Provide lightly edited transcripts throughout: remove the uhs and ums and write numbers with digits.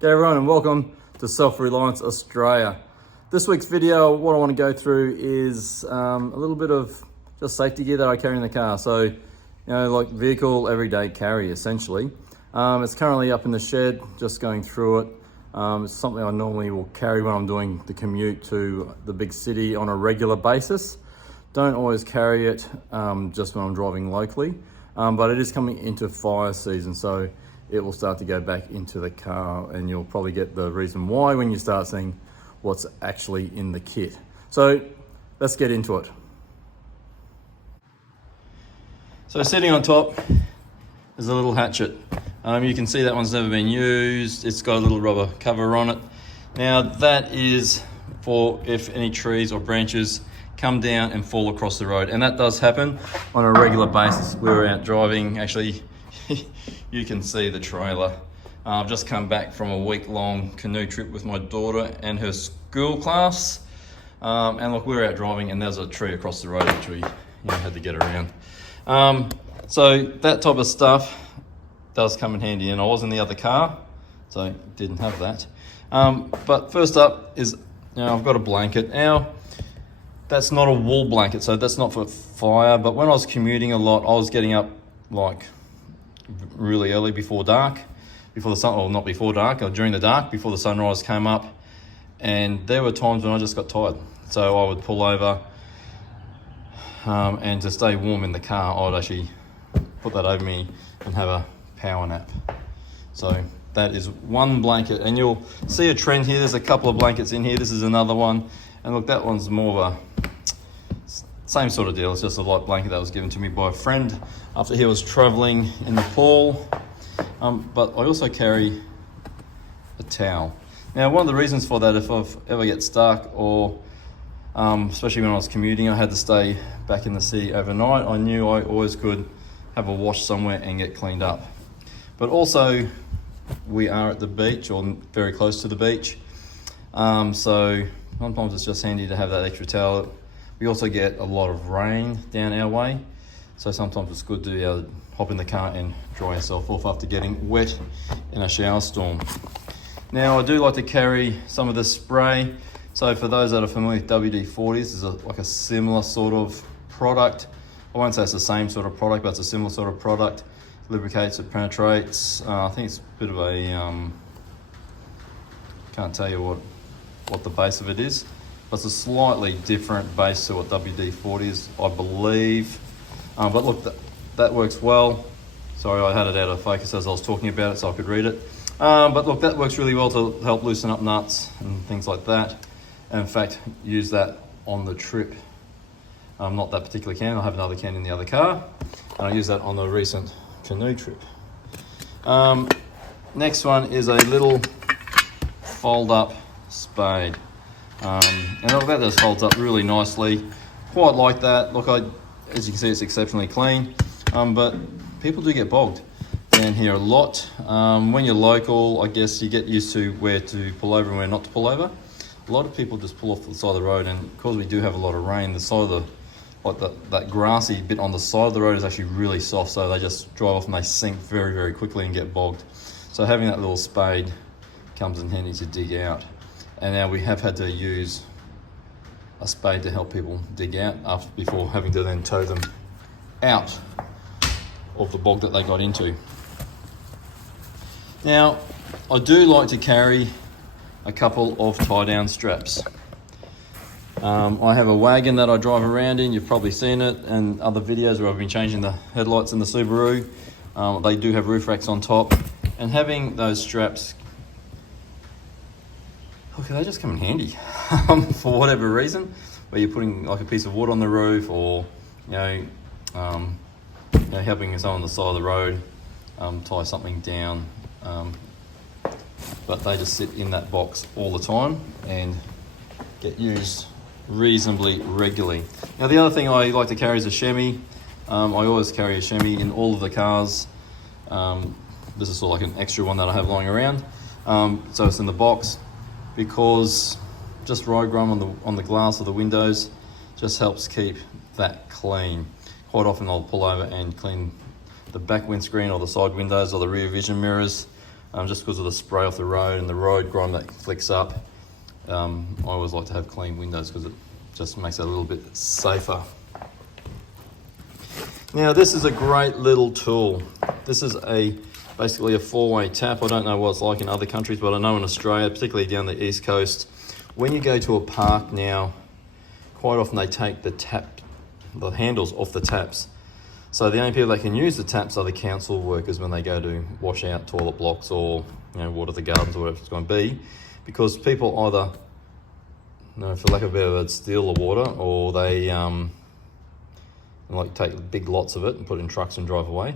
G'day everyone and welcome to Self-Reliance Australia. This week's video, what I want to go through is a little bit of just safety gear that I carry in the car. So, you know, like vehicle everyday carry essentially. It's currently up in the shed, just going through it. It's something I normally will carry when I'm doing the commute to the big city on a regular basis. Don't always carry it just when I'm driving locally, but it is coming into fire season, so it will start to go back into the car, and you'll probably get the reason why when you start seeing what's actually in the kit. So let's get into it. So sitting on top is a little hatchet. You can see that one's never been used. It's got a little rubber cover on it. Now that is for if any trees or branches come down and fall across the road, and that does happen on a regular basis. We were out driving, actually. You can see the trailer. I've just come back from a week-long canoe trip with my daughter and her school class. And look, we were out driving and there's a tree across the road which we had to get around. So that type of stuff does come in handy, and I was in the other car, so didn't have that. But first up is, I've got a blanket. Now, that's not a wool blanket, so that's not for fire, but when I was commuting a lot, I was getting up like really early before dark, before the sun, or not before dark, or during the dark, before the sunrise came up. And there were times when I just got tired. So I would pull over and to stay warm in the car, I would actually put that over me and have a power nap. So that is one blanket, and you'll see a trend here. There's a couple of blankets in here. This is another one. And look, that one's more of a same sort of deal. It's just a light blanket that was given to me by a friend after he was traveling in Nepal. But I also carry a towel. Now, one of the reasons for that, if I've ever get stuck, or especially when I was commuting, I had to stay back in the city overnight, I knew I always could have a wash somewhere and get cleaned up. But also, we are at the beach, or very close to the beach. So sometimes it's just handy to have that extra towel. We also get a lot of rain down our way, so sometimes it's good to be able to hop in the car and dry yourself off after getting wet in a shower storm. Now, I do like to carry some of this spray. So for those that are familiar with WD-40, this is like a similar sort of product. I won't say it's the same sort of product, but it's a similar sort of product. It lubricates, it penetrates. I think it's a bit of a, can't tell you what the base of it is. But it's a slightly different base to what WD-40 is, I believe. But look, that works well. Sorry, I had it out of focus as I was talking about it so I could read it. But look, that works really well to help loosen up nuts and things like that. And in fact, use that on the trip. Not that particular can, I have another can in the other car. And I used that on the recent canoe trip. Next one is a little fold-up spade. And look, that just folds up really nicely. Quite like that. Look, as you can see, it's exceptionally clean, but people do get bogged down here a lot. When you're local, I guess you get used to where to pull over and where not to pull over. A lot of people just pull off the side of the road, and because we do have a lot of rain, the side of that grassy bit on the side of the road is actually really soft, so they just drive off and they sink very, very quickly and get bogged. So having that little spade comes in handy to dig out. And now we have had to use a spade to help people dig out before having to then tow them out of the bog that they got into. Now, I do like to carry a couple of tie-down straps. I have a wagon that I drive around in. You've probably seen it in other videos where I've been changing the headlights in the Subaru. They do have roof racks on top, and having those straps, okay, they just come in handy for whatever reason, where you're putting like a piece of wood on the roof, or helping someone on the side of the road tie something down. But they just sit in that box all the time and get used reasonably regularly. Now, the other thing I like to carry is a chamois. I always carry a chamois in all of the cars. This is sort of like an extra one that I have lying around. So it's in the box, because just road grime on the glass of the windows just helps keep that clean. Quite often I'll pull over and clean the back windscreen or the side windows or the rear vision mirrors just because of the spray off the road and the road grime that flicks up. I always like to have clean windows because it just makes it a little bit safer. Now this is a great little tool. This is basically a 4-way tap. I don't know what it's like in other countries, but I know in Australia, particularly down the east coast, when you go to a park now, quite often they take the handles off the taps. So the only people that can use the taps are the council workers when they go to wash out toilet blocks or water the gardens or whatever it's going to be, because people either, for lack of a better word, steal the water, or they like take big lots of it and put it in trucks and drive away,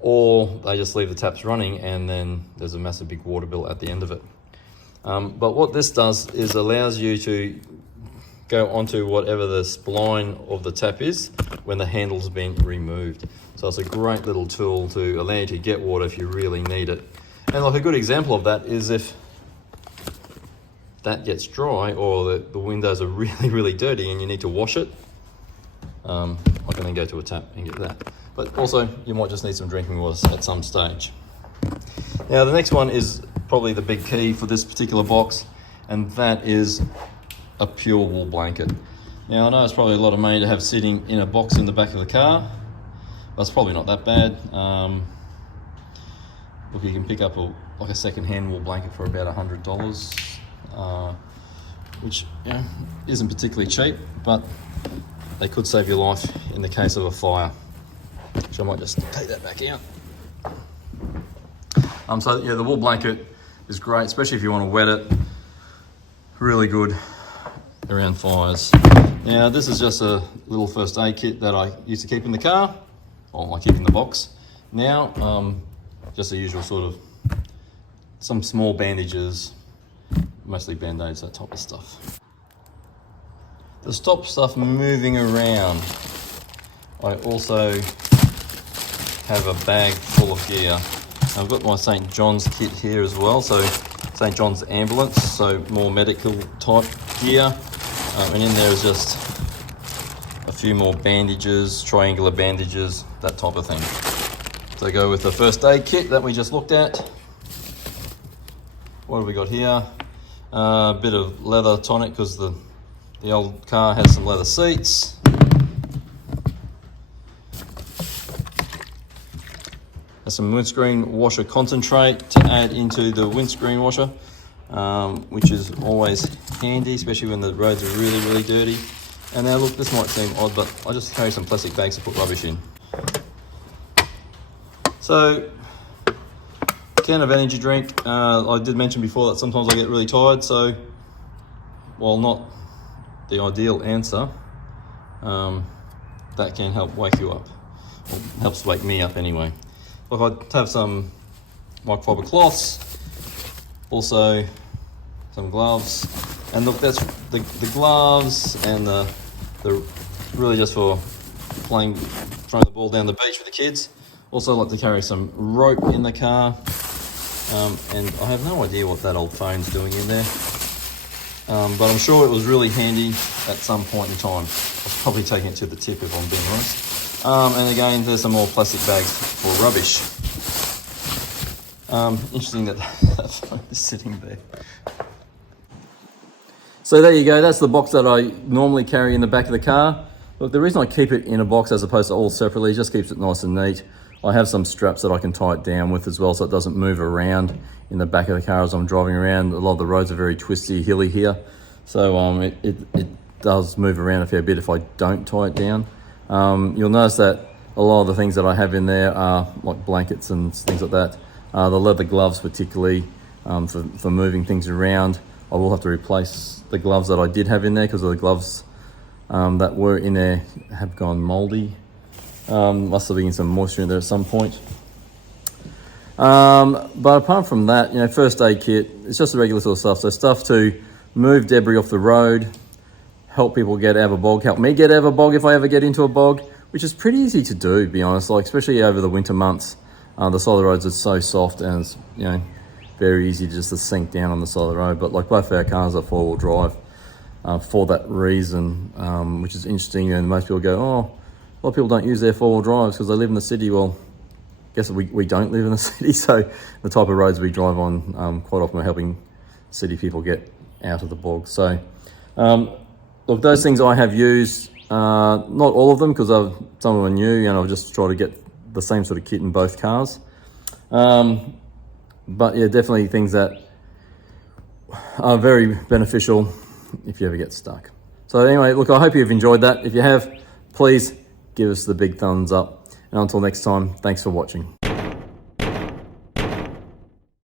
or they just leave the taps running and then there's a massive big water bill at the end of it. But what this does is allows you to go onto whatever the spline of the tap is when the handle's been removed. So it's a great little tool to allow you to get water if you really need it. And like a good example of that is if that gets dry or the windows are really, really dirty and you need to wash it, I can then go to a tap and get that. But also you might just need some drinking water at some stage. Now the next one is probably the big key for this particular box, and that is a pure wool blanket. Now I know it's probably a lot of money to have sitting in a box in the back of the car, but it's probably not that bad. Look, you can pick up a second-hand wool blanket for about $100, which isn't particularly cheap, but they could save your life in the case of a fire. So I might just take that back out. So yeah, the wool blanket is great, especially if you want to wet it. Really good around fires. Now this is just a little first aid kit that I used to keep in the car, or I keep in the box. Now, just the usual sort of, some small bandages, mostly band-aids, that type of stuff. To stop stuff moving around, I also have a bag full of gear. I've got my St. John's kit here as well, so St. John's ambulance, so more medical type gear. And in there is just a few more bandages, triangular bandages, that type of thing. So go with the first aid kit that we just looked at. What have we got here? A bit of leather tonic, because the old car has some leather seats. Some windscreen washer concentrate to add into the windscreen washer, which is always handy, especially when the roads are really, really dirty. And now look, this might seem odd, but I just carry some plastic bags to put rubbish in. So, can of energy drink. I did mention before that sometimes I get really tired, so while not the ideal answer, that can help wake you up. Well, helps wake me up anyway. Look, I have some microfiber cloths, also some gloves, and look, that's the gloves and the really just for throwing the ball down the beach with the kids. Also, I like to carry some rope in the car, and I have no idea what that old phone's doing in there, but I'm sure it was really handy at some point in time. I was probably taking it to the tip if I'm being honest. And again, there's some more plastic bags for rubbish. Interesting that that phone is sitting there. So there you go, that's the box that I normally carry in the back of the car. Look, the reason I keep it in a box as opposed to all separately just keeps it nice and neat. I have some straps that I can tie it down with as well so it doesn't move around in the back of the car as I'm driving around. A lot of the roads are very twisty, hilly here. So it does move around a fair bit if I don't tie it down. You'll notice that a lot of the things that I have in there are like blankets and things like that. The leather gloves particularly, for moving things around. I will have to replace the gloves that I did have in there because the gloves that were in there have gone mouldy. Must have been some moisture in there at some point. But apart from that, first aid kit, it's just the regular sort of stuff. So stuff to move debris off the road, help people get out of a bog, help me get out of a bog if I ever get into a bog, which is pretty easy to do, to be honest, like especially over the winter months. The side of the roads are so soft and it's, very easy just to sink down on the side of the road. But like both our cars are four-wheel drive for that reason, which is interesting. And most people go, oh, a lot of people don't use their four-wheel drives because they live in the city. Well, guess we don't live in the city, so the type of roads we drive on quite often are helping city people get out of the bog. So look, those things I have used, not all of them, because some of them are new, and I've just tried to get the same sort of kit in both cars. But yeah, definitely things that are very beneficial if you ever get stuck. So anyway, look, I hope you've enjoyed that. If you have, please give us the big thumbs up. And until next time, thanks for watching.